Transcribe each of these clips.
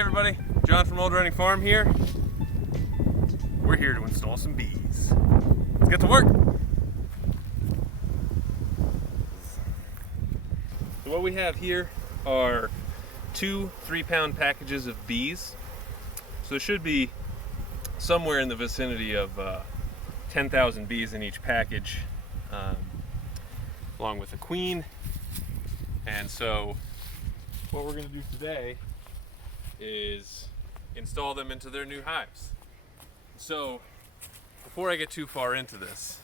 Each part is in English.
Hey everybody, John from Old Running Farm here. We're here to install some bees. Let's get to work. So what we have here are two 3-pound packages of bees. So it should be somewhere in the vicinity of 10,000 bees in each package, along with a queen. And so what we're going to do today is install them into their new hives. So before I get too far into this,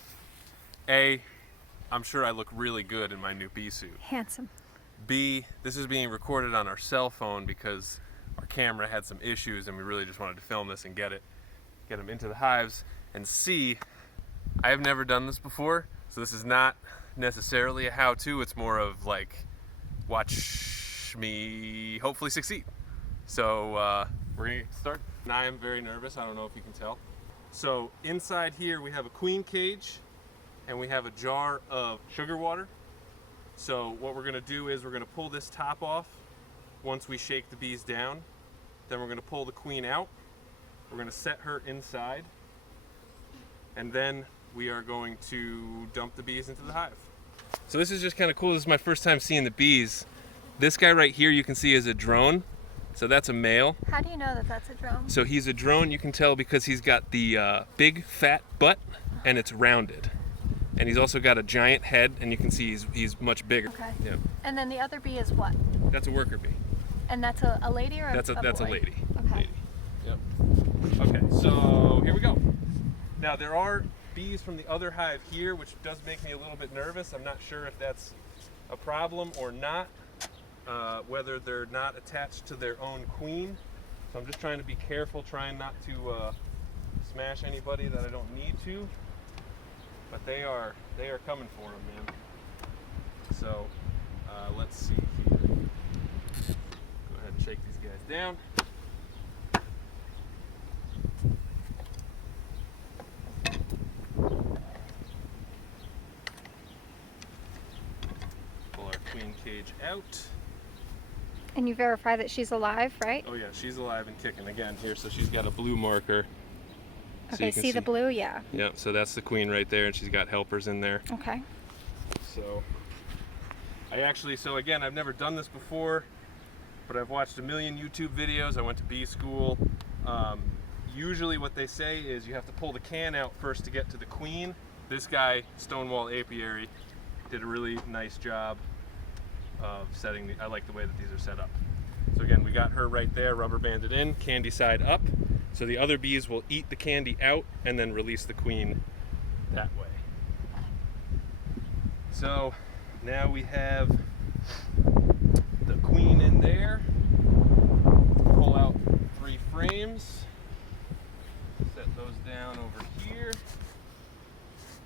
I'm sure I look really good in my new bee suit. Handsome. B, this is being recorded on our cell phone because our camera had some issues and we really just wanted to film this and get them into the hives. And C, I have never done this before, so this is not necessarily a how-to, it's more of like, watch me hopefully succeed. So we're gonna start. Now I am very nervous, I don't know if you can tell. So inside here we have a queen cage and we have a jar of sugar water. So what we're gonna do is we're gonna pull this top off once we shake the bees down. Then we're gonna pull the queen out. We're gonna set her inside. And then we are going to dump the bees into the hive. So this is just kind of cool. This is my first time seeing the bees. This guy right here you can see is a drone. So that's a male. How do you know that that's a drone? So he's a drone, you can tell because he's got the big fat butt and it's rounded. And he's also got a giant head and you can see he's much bigger. Okay. Yeah. And then the other bee is what? That's a worker bee. And that's a lady or that's a boy? That's a lady. Okay. Lady. Yep. Okay, so here we go. Now there are bees from the other hive here, which does make me a little bit nervous. I'm not sure if that's a problem or not. Whether they're not attached to their own queen. So I'm just trying to be careful, trying not to smash anybody that I don't need to. But they are coming for them, man. So let's see here. Go ahead and shake these guys down. Pull our queen cage out. And you verify that she's alive, right? Oh yeah, she's alive and kicking again here. So she's got a blue marker. Okay, see the blue? Yeah. Yeah, so that's the queen right there, and she's got helpers in there. Okay. So again, I've never done this before, but I've watched a million YouTube videos. I went to bee school. Usually what they say is you have to pull the can out first to get to the queen. This guy, Stonewall Apiary, did a really nice job of setting I like the way that these are set up. So again, we got her right there, rubber banded in, candy side up. So the other bees will eat the candy out and then release the queen that way. So now we have the queen in there. Pull out 3 frames. Set those down over here.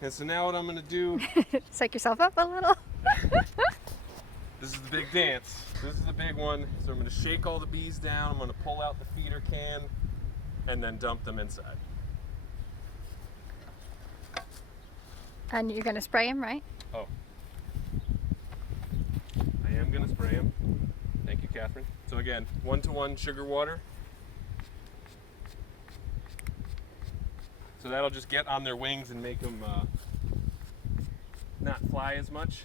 And so now what I'm gonna do... Psych yourself up a little. This is the big dance. This is the big one. So I'm gonna shake all the bees down. I'm gonna pull out the feeder can and then dump them inside. And you're gonna spray them, right? Oh. I am gonna spray them. Thank you, Catherine. So again, 1-to-1 sugar water. So that'll just get on their wings and make them not fly as much.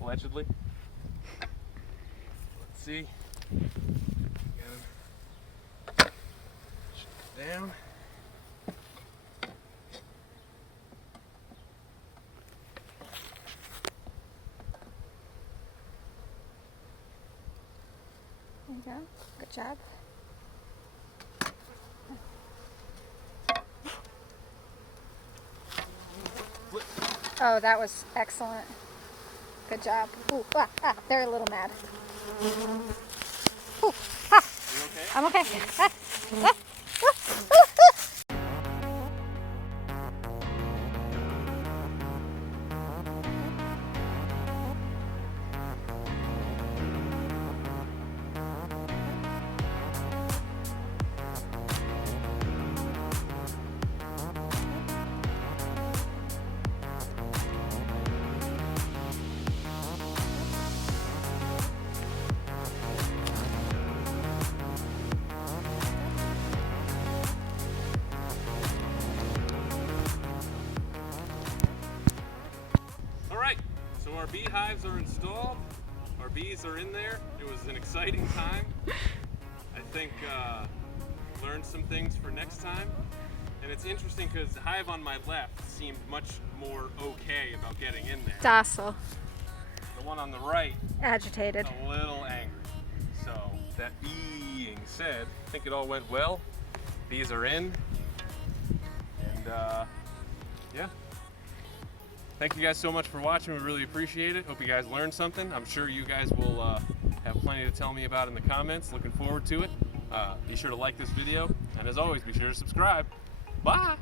Allegedly. Let's see. Shut it down. There you go. Good job. Oh, that was excellent. Good job. Ooh, they're a little mad. Ooh, You okay? I'm okay. So our beehives are installed. Our bees are in there. It was an exciting time. I think learned some things for next time. And it's interesting because the hive on my left seemed much more okay about getting in there. Docile. The one on the right, Agitated. a little angry. So that being said, I think it all went well. Bees are in. And yeah. Thank you guys so much for watching. We really appreciate it. Hope you guys learned something. I'm sure you guys will have plenty to tell me about in the comments. Looking forward to it. Be sure to like this video. And as always, be sure to subscribe. Bye!